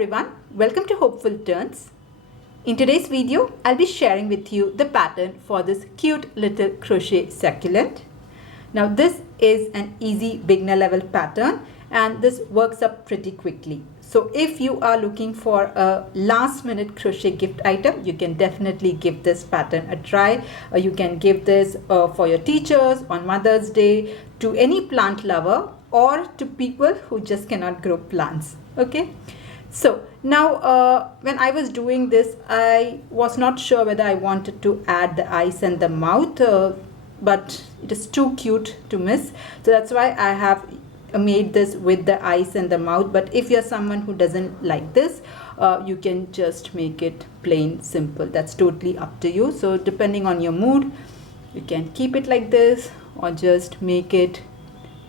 everyone, welcome to Hopeful Turns. In today's video, I'll be sharing with you the pattern for this cute little crochet succulent. Now this is an easy beginner level pattern and this works up pretty quickly. So if you are looking for a last minute crochet gift item, you can definitely give this pattern a try. You can give this for your teachers on Mother's Day, to any plant lover, or to people who just cannot grow plants. Okay, so now when I was doing this, I was not sure whether I wanted to add the eyes and the mouth, but it is too cute to miss, so that's why I have made this with the eyes and the mouth. But if you're someone who doesn't like this, you can just make it plain simple. That's totally up to you. So depending on your mood, you can keep it like this or just make it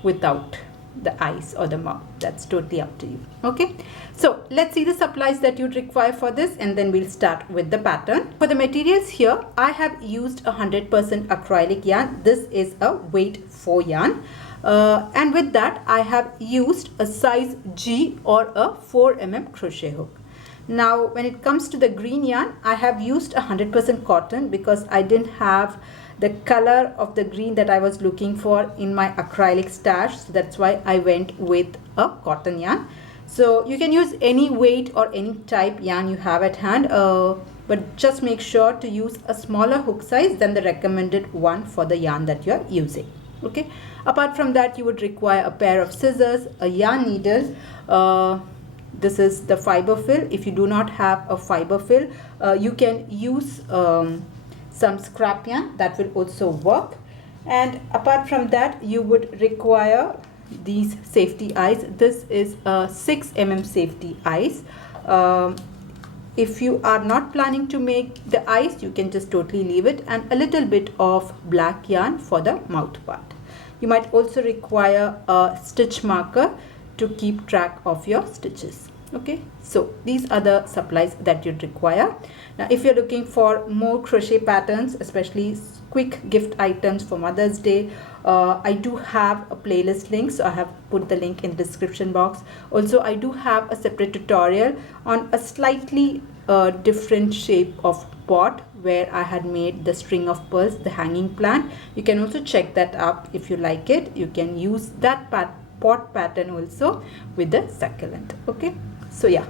without the eyes or the mouth. That's totally up to you. Okay, so let's see the supplies that you'd require for this, and then we'll start with the pattern. For the materials here, I have used 100% acrylic yarn. This is a weight 4 yarn. And with that, I have used a size G or a 4 mm crochet hook. Now when it comes to the green yarn, I have used 100% cotton because I didn't have the color of the green that I was looking for in my acrylic stash, so that's why I went with a cotton yarn. So you can use any weight or any type yarn you have at hand, but just make sure to use a smaller hook size than the recommended one for the yarn that you are using. Okay, apart from that, you would require a pair of scissors, a yarn needle. This is the fiber fill. If you do not have a fiber fill, you can use some scrap yarn, that will also work. And apart from that, you would require these safety eyes. This is a 6 mm safety eyes. If you are not planning to make the eyes, you can just totally leave it, and a little bit of black yarn for the mouth part. You might also require a stitch marker to keep track of your stitches. Okay, so these are the supplies that you'd require. Now if you're looking for more crochet patterns, especially quick gift items for Mother's Day, I do have a playlist link, so I have put the link in the description box. Also, I do have a separate tutorial on a slightly different shape of pot where I had made the string of pearls, the hanging plant. You can also check that up if you like it. You can use that pot pattern also with the succulent. Okay, so yeah,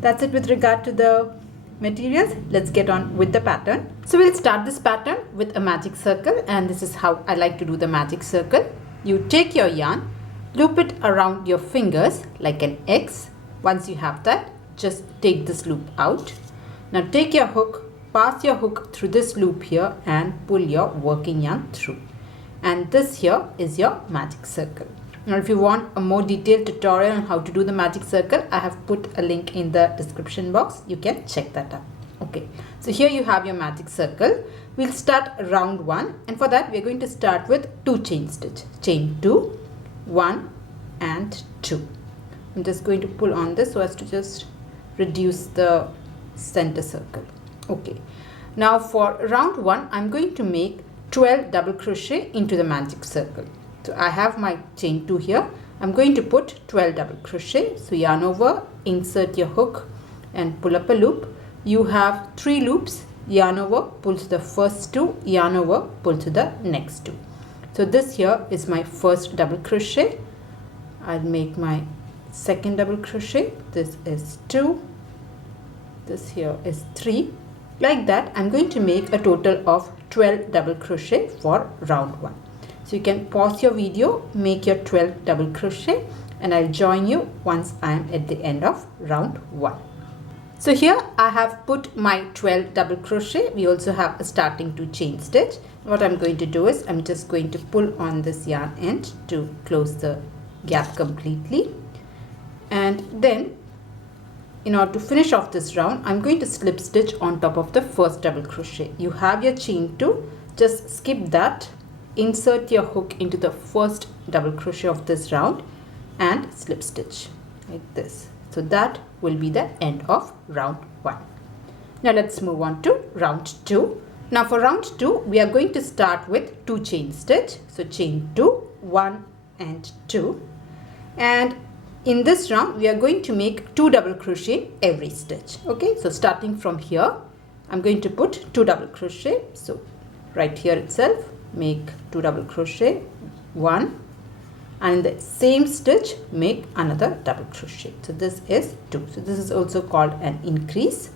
that's it with regard to the materials. Let's get on with the pattern. So we'll start this pattern with a magic circle, and this is how I like to do the magic circle. You take your yarn, loop it around your fingers like an X. Once you have that, just take this loop out. Now take your hook, pass your hook through this loop here and pull your working yarn through. And this here is your magic circle. Now if you want a more detailed tutorial on how to do the magic circle, I have put a link in the description box. You can check that out. Okay, so here you have your magic circle. We'll start round 1, and for that we're going to start with 2 chain stitch. Chain 2, 1 and 2. I'm just going to pull on this so as to just reduce the center circle. Okay, now for round 1, I'm going to make 12 double crochet into the magic circle. So I have my chain 2 here. I'm going to put 12 double crochet. So yarn over, insert your hook and pull up a loop. You have 3 loops. Yarn over, pull to the first 2, yarn over, pull to the next 2. So this here is my first double crochet. I'll make my second double crochet. This is 2. This here is 3. Like that, I'm going to make a total of 12 double crochet for round 1. So you can pause your video, make your 12 double crochet, and I'll join you once I'm at the end of round 1. So here I have put my 12 double crochet. We also have a starting to chain stitch. What I'm going to do is I'm just going to pull on this yarn end to close the gap completely. And then in order to finish off this round, I'm going to slip stitch on top of the first double crochet. You have your chain 2, just skip that. Insert your hook into the first double crochet of this round and slip stitch like this. So that will be the end of round 1. Now let's move on to round 2. Now for round 2, we are going to start with 2 chain stitch. So chain 2, 1 and 2. And in this round we are going to make 2 double crochet every stitch. Okay, so starting from here, I'm going to put 2 double crochet. So right here itself, make 2 double crochet, 1, and in the same stitch make another double crochet. So this is 2. So this is also called an increase.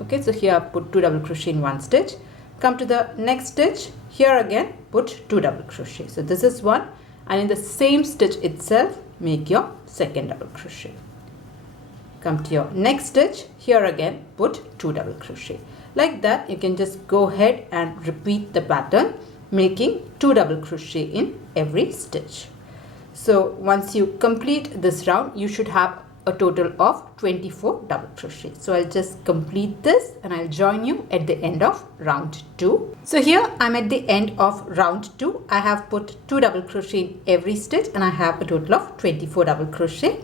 Okay, so here I put 2 double crochet in one stitch. Come to the next stitch, here again put 2 double crochet. So this is 1, and in the same stitch itself make your second double crochet. Come to your next stitch, here again put 2 double crochet. Like that you can just go ahead and repeat the pattern, making 2 double crochet in every stitch. So once you complete this round, you should have a total of 24 double crochet. So I'll just complete this and I'll join you at the end of round 2. So here I'm at the end of round 2. I have put 2 double crochet in every stitch and I have a total of 24 double crochet.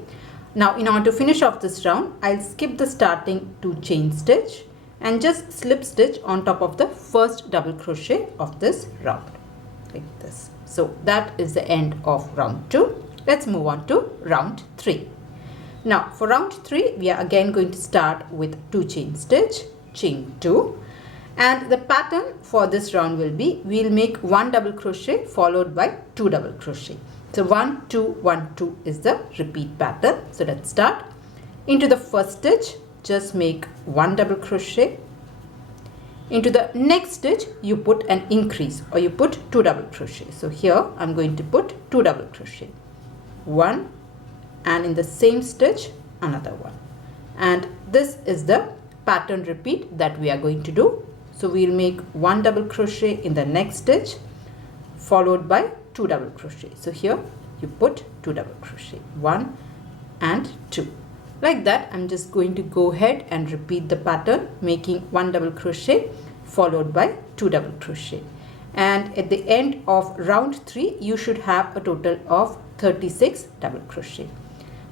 Now in order to finish off this round, I'll skip the starting 2 chain stitch and just slip stitch on top of the first double crochet of this round, like this. So that is the end of round 2. Let's move on to round 3. Now for round 3, we are again going to start with 2 chain stitch, chain 2, and the pattern for this round will be, we'll make 1 double crochet followed by 2 double crochet. So 1 2 1 2 is the repeat pattern. So let's start. Into the first stitch, just make 1 double crochet. Into the next stitch you put an increase, or you put 2 double crochet. So here I'm going to put 2 double crochet, 1, and in the same stitch another 1, and this is the pattern repeat that we are going to do. So we'll make 1 double crochet in the next stitch followed by 2 double crochet. So here you put 2 double crochet, 1 and 2. Like that I'm just going to go ahead and repeat the pattern, making 1 double crochet followed by 2 double crochet, and at the end of round 3 you should have a total of 36 double crochet.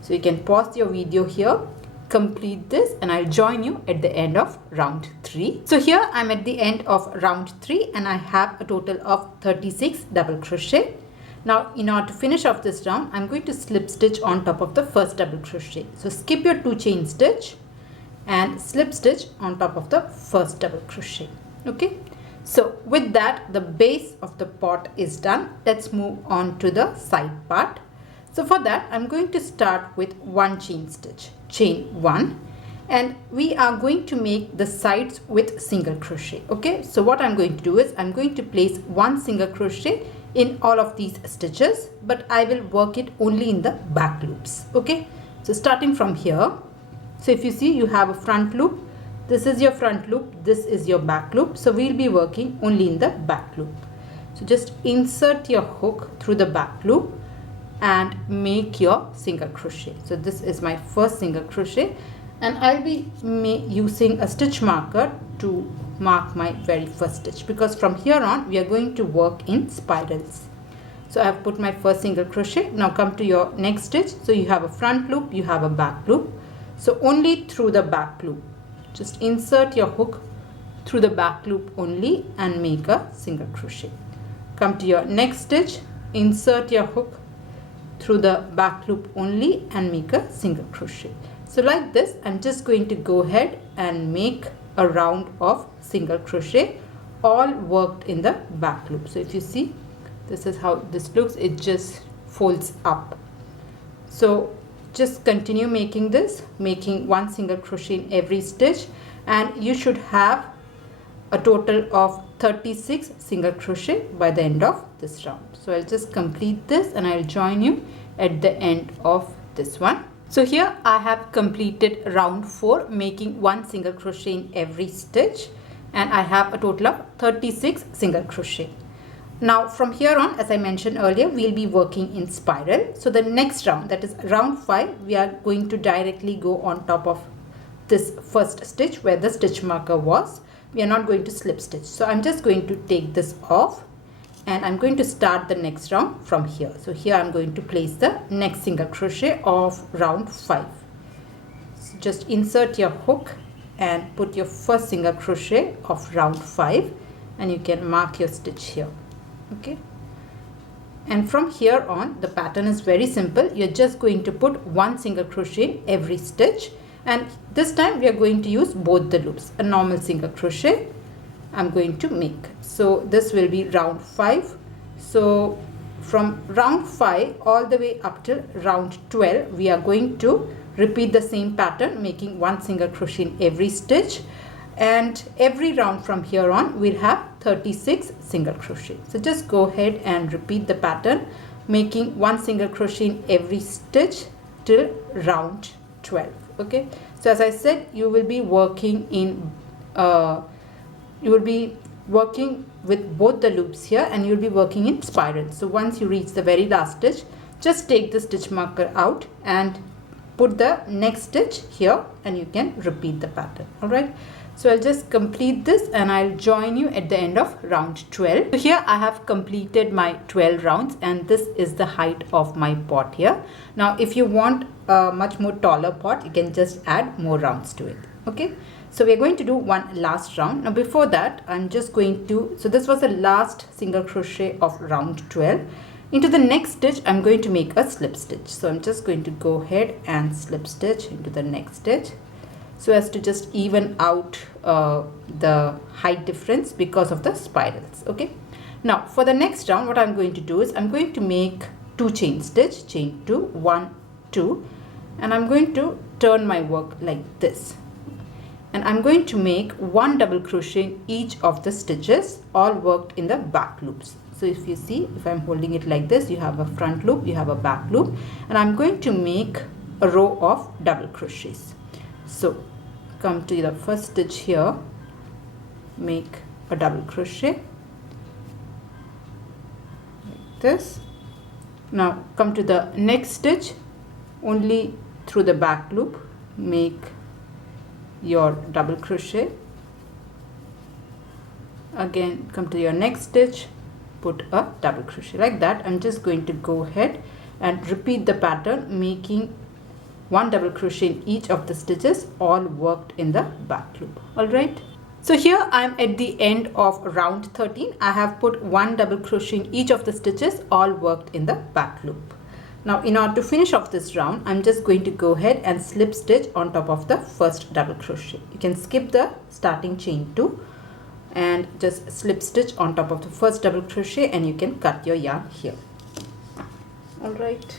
So you can pause your video here, complete this, and I'll join you at the end of round 3. So here I'm at the end of round 3 and I have a total of 36 double crochet. Now in order to finish off this round, I'm going to slip stitch on top of the first double crochet. So skip your 2 chain stitch and slip stitch on top of the first double crochet. Okay, so with that the base of the pot is done. Let's move on to the side part. So for that I'm going to start with 1 chain stitch, chain 1, and we are going to make the sides with single crochet. Okay, so what I'm going to do is I'm going to place 1 single crochet in all of these stitches, but I will work it only in the back loops. Okay, so starting from here, so if you see you have a front loop, this is your front loop, this is your back loop, so we'll be working only in the back loop. So just insert your hook through the back loop and make your single crochet. So this is my first single crochet, and I'll be using a stitch marker to mark my very first stitch, because from here on we are going to work in spirals. So I have put my first single crochet. Now come to your next stitch. So you have a front loop, you have a back loop, so only through the back loop, just insert your hook through the back loop only and make a single crochet. Come to your next stitch, insert your hook through the back loop only and make a single crochet. So like this I'm just going to go ahead and make a round of single crochet, all worked in the back loop. So if you see, this is how this looks, it just folds up. So just continue making this, making 1 single crochet in every stitch, and you should have a total of 36 single crochet by the end of this round. So I'll just complete this and I'll join you at the end of this one. So here I have completed round 4, making 1 single crochet in every stitch, and I have a total of 36 single crochet. Now from here on, as I mentioned earlier, we'll be working in spiral. So the next round, that is round 5, we are going to directly go on top of this first stitch where the stitch marker was. We are not going to slip stitch. So I'm just going to take this off and I'm going to start the next round from here. So here I'm going to place the next single crochet of round 5. So just insert your hook and put your first single crochet of round 5, and you can mark your stitch here. Okay, And from here on, the pattern is very simple. You're just going to put one single crochet in every stitch, and this time we are going to use both the loops. A normal single crochet I'm going to make. So this will be round 5. So from round 5 all the way up till round 12, we are going to repeat the same pattern, making one single crochet in every stitch, and every round from here on we'll have 36 single crochet. So just go ahead and repeat the pattern, making one single crochet in every stitch till round 12. Okay, so as I said, you will be working with both the loops here, and you'll be working in spiral. So once you reach the very last stitch, just take the stitch marker out and put the next stitch here, and you can repeat the pattern. All right, so I'll just complete this and I'll join you at the end of round 12. So here I have completed my 12 rounds, and this is the height of my pot here. Now if you want a much more taller pot, you can just add more rounds to it. Okay, so we're going to do one last round. Now before that, I'm just going to, so this was the last single crochet of round 12. Into the next stitch I'm going to make a slip stitch. So I'm just going to go ahead and slip stitch into the next stitch, so as to just even out the height difference because of the spirals. Okay, now for the next round, what I'm going to do is I'm going to make 2 chain stitch, chain 2, 1, 2, and I'm going to turn my work like this, and I'm going to make 1 double crochet in each of the stitches, all worked in the back loops. So if you see, if I'm holding it like this, you have a front loop, you have a back loop, and I'm going to make a row of double crochets. So come to the first stitch here, make a double crochet like this. Now come to the next stitch, only through the back loop, make your double crochet. Again come to your next stitch, put a double crochet like that. I'm just going to go ahead and repeat the pattern, making 1 double crochet in each of the stitches, all worked in the back loop. All right, so here I'm at the end of round 13. I have put 1 double crochet in each of the stitches, all worked in the back loop. Now in order to finish off this round, I'm just going to go ahead and slip stitch on top of the first double crochet. You can skip the starting chain 2 and just slip stitch on top of the first double crochet, and you can cut your yarn here. All right,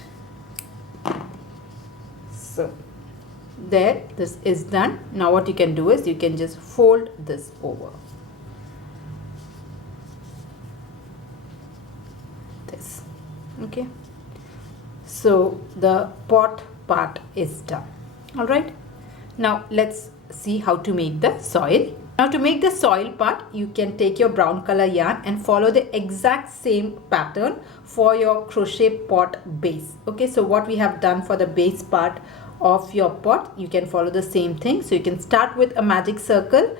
so there, this is done. Now what you can do is you can just fold this over this. Okay, so the pot part is done. All right, now let's see how to make the soil. Now to make the soil part, you can take your brown color yarn and follow the exact same pattern for your crochet pot base. Okay, so what we have done for the base part of your pot, you can follow the same thing. So you can start with a magic circle,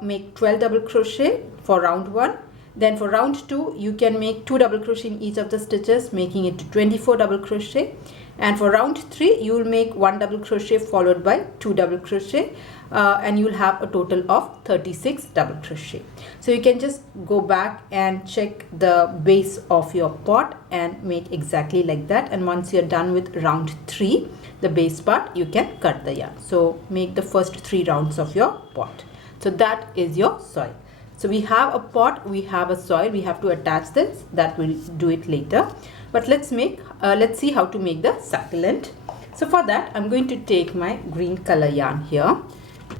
make 12 double crochet for round 1. Then for round 2, you can make 2 double crochet in each of the stitches, making it to 24 double crochet. And for round 3, you will make 1 double crochet followed by 2 double crochet, and you will have a total of 36 double crochet. So you can just go back and check the base of your pot and make exactly like that. And once you're done with round 3, the base part, you can cut the yarn. So make the first 3 rounds of your pot. So that is your soil. So we have a pot, we have a soil, we have to attach this. That we'll do it later. But let's see how to make the succulent. So for that, I'm going to take my green color yarn here.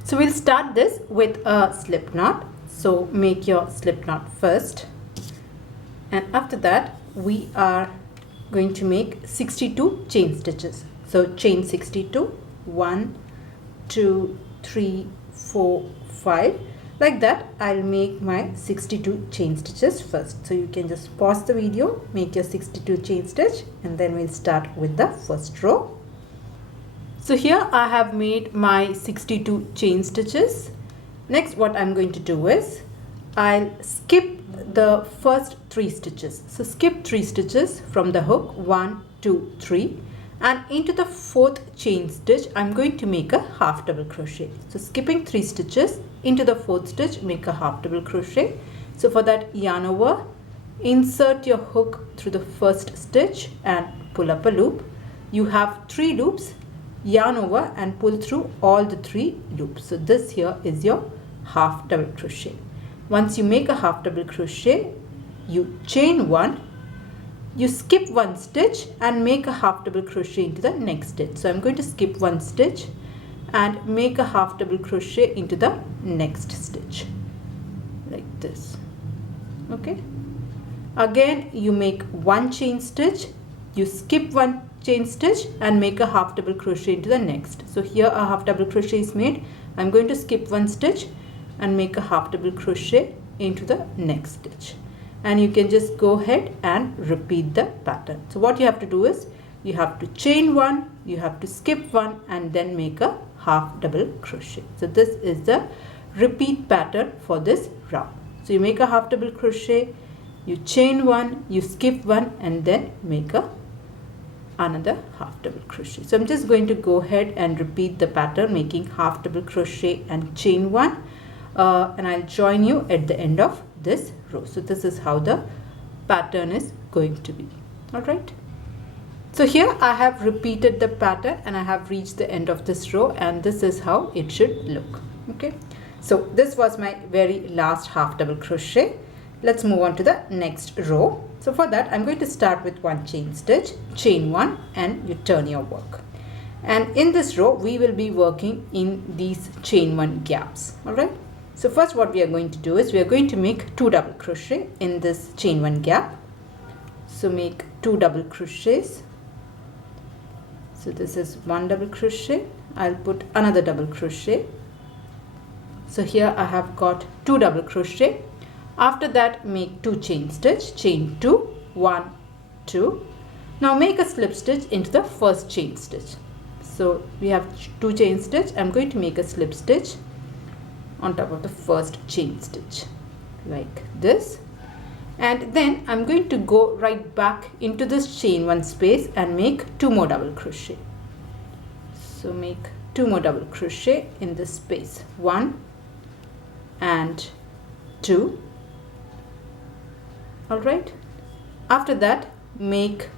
So we'll start this with a slip knot. So make your slip knot first, and after that we are going to make 62 chain stitches. So chain 62, 1, 2, 3, 4, 5. Like that, I'll make my 62 chain stitches first. So you can just pause the video, make your 62 chain stitch, and then we'll start with the first row. So here I have made my 62 chain stitches. Next, what I'm going to do is I'll skip the first 3 stitches. So skip 3 stitches from the hook, 1, 2, 3. And into the 4th chain stitch, I'm going to make a half double crochet. So skipping 3 stitches, into the 4th stitch, make a half double crochet. So for that, yarn over, insert your hook through the first stitch and pull up a loop. You have 3 loops, yarn over and pull through all the 3 loops. So this here is your half double crochet. Once you make a half double crochet, you chain 1, you skip 1 stitch and make a half double crochet into the next stitch. So I'm going to skip 1 stitch and make a half double crochet into the next stitch like this. Okay, again you make 1 chain stitch, you skip 1 chain stitch and make a half double crochet into the next. So here a half double crochet is made. I'm going to skip 1 stitch and make a half double crochet into the next stitch, and you can just go ahead and repeat the pattern. So what you have to do is you have to chain 1, you have to skip 1 and then make a half double crochet. So this is the repeat pattern for this round. So you make a half double crochet, you chain 1, you skip 1 and then make another half double crochet. So I'm just going to go ahead and repeat the pattern, making half double crochet and chain 1, and I'll join you at the end of this row. So this is how the pattern is going to be. Alright, so here I have repeated the pattern and I have reached the end of this row, and this is how it should look. Okay, so this was my very last half double crochet. Let's move on to the next row. So for that I'm going to start with 1 chain stitch, chain 1 and you turn your work. And in this row we will be working in these chain 1 gaps. Alright, so first what we are going to do is we are going to make 2 double crochet in this chain 1 gap. So make 2 double crochets. So this is 1 double crochet. I'll put another double crochet. So here I have got 2 double crochet. After that make 2 chain stitch, chain 2, 1, 2. Now make a slip stitch into the first chain stitch. So we have 2 chain stitch. I'm going to make a slip stitch on top of the first chain stitch like this, and then I'm going to go right back into this chain 1 space and make 2 more double crochet. So make 2 more double crochet in this space, 1 and 2. Alright, after that make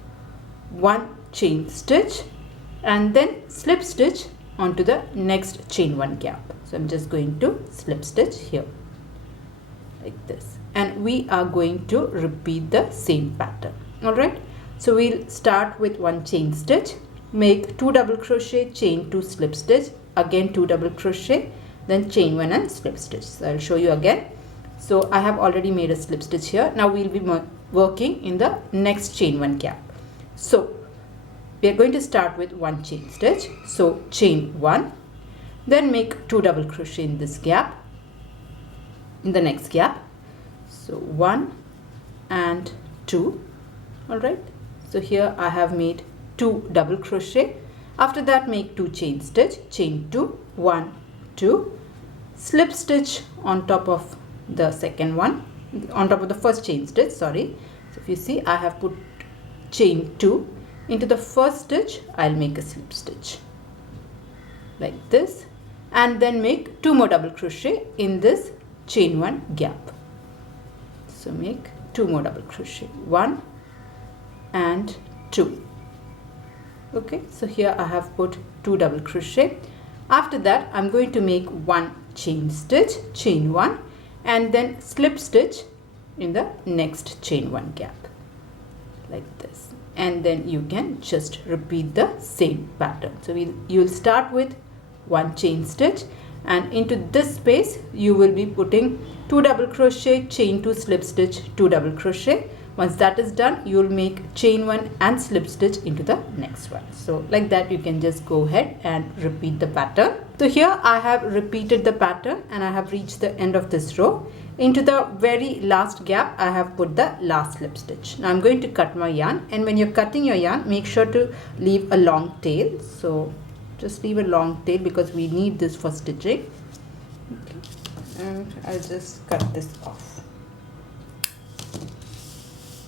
1 chain stitch and then slip stitch onto the next chain 1 gap. So I'm just going to slip stitch here like this, and we are going to repeat the same pattern. Alright, so we'll start with 1 chain stitch, make 2 double crochet, chain 2, slip stitch, again 2 double crochet, then chain 1 and slip stitch. So I'll show you again. So I have already made a slip stitch here. Now we'll be working in the next chain 1 gap. So we are going to start with 1 chain stitch. So chain 1, then make 2 double crochet in this gap, in the next gap. So 1 and 2. Alright, so here I have made 2 double crochet. After that make 2 chain stitch, chain 2, 1, 2, slip stitch on top of the second one, on top of the first chain stitch, sorry. So if you see I have put chain 2 into the first stitch, I'll make a slip stitch like this, and then make 2 more double crochet in this chain 1 gap. So make 2 more double crochet, 1 and 2. Okay, so here I have put 2 double crochet. After that I'm going to make 1 chain stitch, chain 1, and then slip stitch in the next chain 1 gap like this, and then you can just repeat the same pattern. So you'll start with 1 chain stitch, and into this space you will be putting 2 double crochet, chain 2, slip stitch, 2 double crochet. Once that is done, you will make chain 1 and slip stitch into the next one. So like that you can just go ahead and repeat the pattern. So here I have repeated the pattern and I have reached the end of this row. Into the very last gap I have put the last slip stitch. Now I'm going to cut my yarn, and when you're cutting your yarn, make sure to leave a long tail. So just leave a long tail because we need this for stitching. Okay. And I'll just cut this off.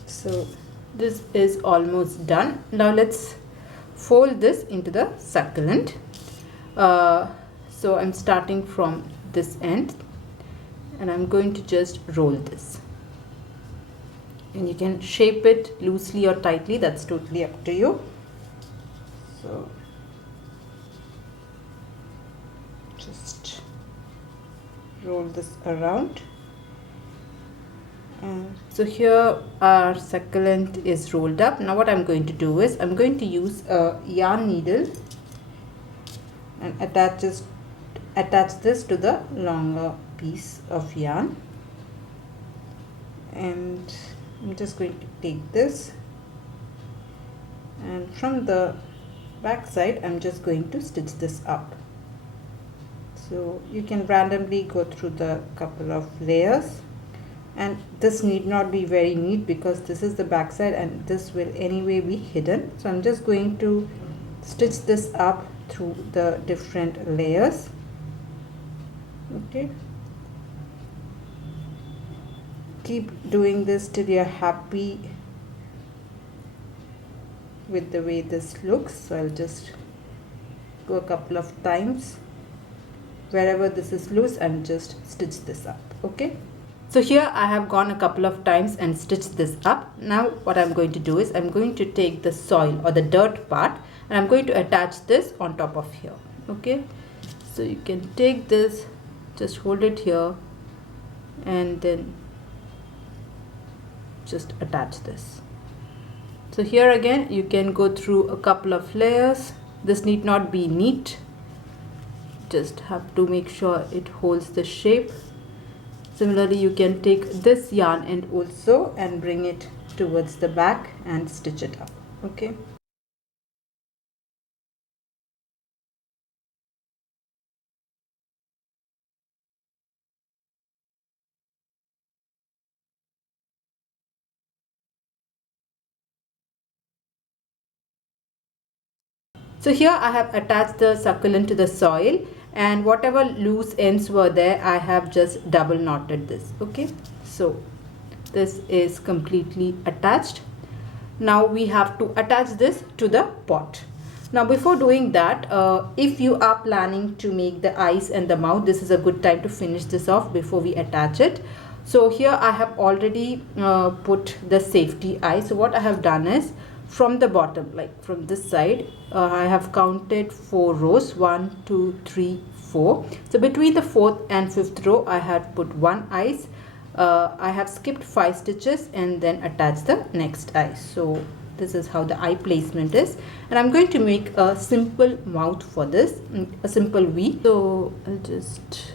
So this is almost done. Now let's fold this into the succulent. So I'm starting from this end and I'm going to just roll this and you can shape it loosely or tightly, that's totally up to you. So just roll this around. And so here our succulent is rolled up. Now what I'm going to do is I'm going to use a yarn needle and attach this to the longer piece of yarn. And I'm just going to take this, and from the back side I'm just going to stitch this up. So you can randomly go through the couple of layers, and this need not be very neat because this is the back side and this will anyway be hidden. So I'm just going to stitch this up through the different layers. Okay, keep doing this till you're happy with the way this looks. So I'll just go a couple of times. Wherever this is loose, and just stitch this up. Okay, so here I have gone a couple of times and stitched this up. Now what I'm going to do is I'm going to take the soil or the dirt part and I'm going to attach this on top of here. Okay, so you can take this, just hold it here and then just attach this. So here again you can go through a couple of layers. This need not be neat, just have to make sure it holds the shape. Similarly, you can take this yarn end also and bring it towards the back and stitch it up. Okay, so here I have attached the succulent to the soil, and whatever loose ends were there I have just double knotted this. Okay, so this is completely attached. Now we have to attach this to the pot. Now before doing that, if you are planning to make the eyes and the mouth, this is a good time to finish this off before we attach it. So here I have already put the safety eye. So what I have done is, from the bottom, like from this side, I have counted 4 rows, 1 2 3 4. So between the 4th and 5th row I had put one eyes. I have skipped 5 stitches and then attached the next eye. So this is how the eye placement is, and I'm going to make a simple mouth for this, a simple V. So I'll just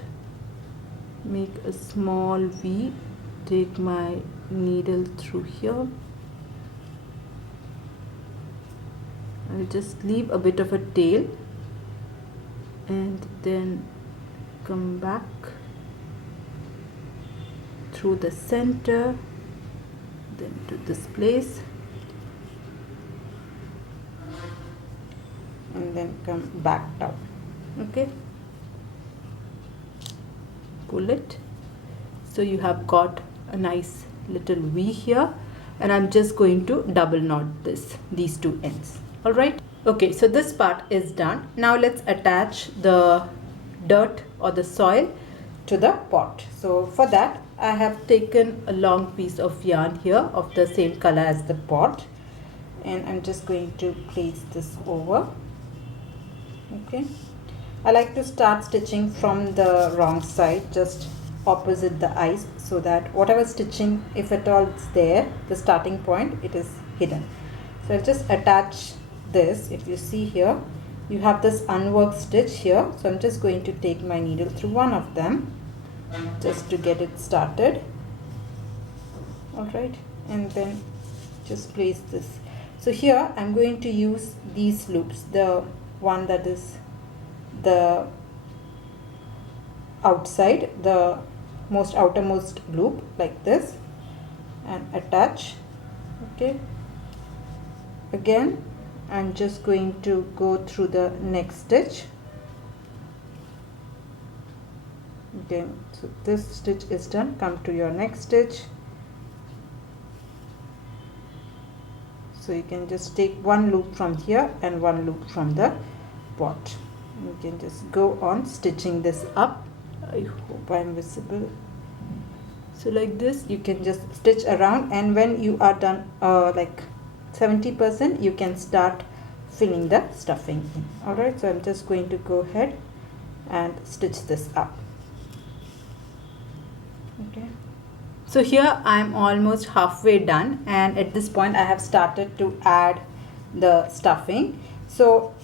make a small V, take my needle through here. I'll just leave a bit of a tail and then come back through the center, then to this place, and then come back down. Okay, pull it. So you have got a nice little V here, and I'm just going to double knot these two ends. All right, okay, so this part is done. Now let's attach the dirt or the soil to the pot. So for that I have taken a long piece of yarn here of the same color as the pot, and I'm just going to place this over. Okay, I like to start stitching from the wrong side, just opposite the eyes, so that whatever stitching, if at all it's there, the starting point, it is hidden. So I'll just attach this. If you see here, you have this unworked stitch here, so I'm just going to take my needle through one of them just to get it started. All right, and then just place this. So here I'm going to use these loops, the one that is the outside, the most outermost loop, like this, and attach. Okay, again I'm just going to go through the next stitch. Okay, so this stitch is done. Come to your next stitch. So you can just take one loop from here and one loop from the pot. You can just go on stitching this up. I hope I'm visible. So like this you can just stitch around, and when you are done like 70%, you can start filling the stuffing in. Alright, so I'm just going to go ahead and stitch this up. Okay, so here I'm almost halfway done, and at this point I have started to add the stuffing. So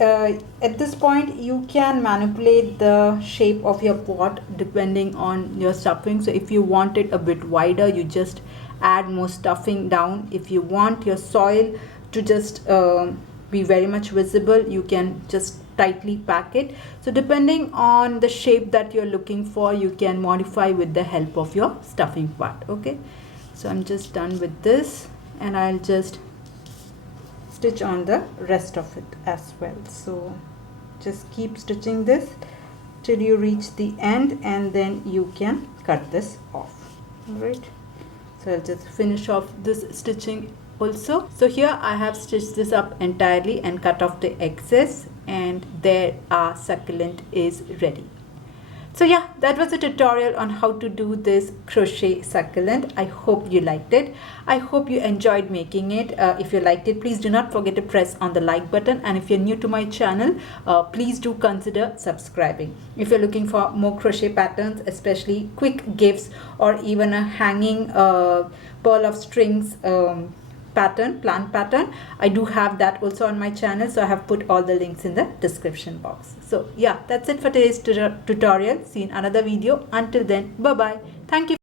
at this point you can manipulate the shape of your pot depending on your stuffing. So if you want it a bit wider, you just add more stuffing down. If you want your soil to just be very much visible, you can just tightly pack it. So depending on the shape that you're looking for, you can modify with the help of your stuffing part. Okay, so I'm just done with this, and I'll just stitch on the rest of it as well. So just keep stitching this till you reach the end, and then you can cut this off. All right, so I'll just finish off this stitching also. So here I have stitched this up entirely and cut off the excess, and there our succulent is ready. So yeah, that was a tutorial on how to do this crochet succulent. I hope you liked it. I hope you enjoyed making it. If you liked it, please do not forget to press on the like button, and if you're new to my channel, please do consider subscribing. If you're looking for more crochet patterns, especially quick gifts or even a hanging pearl of strings plant pattern, I do have that also on my channel, so I have put all the links in the description box. So yeah, that's it for today's tutorial. See you in another video. Until then, bye bye. Thank you.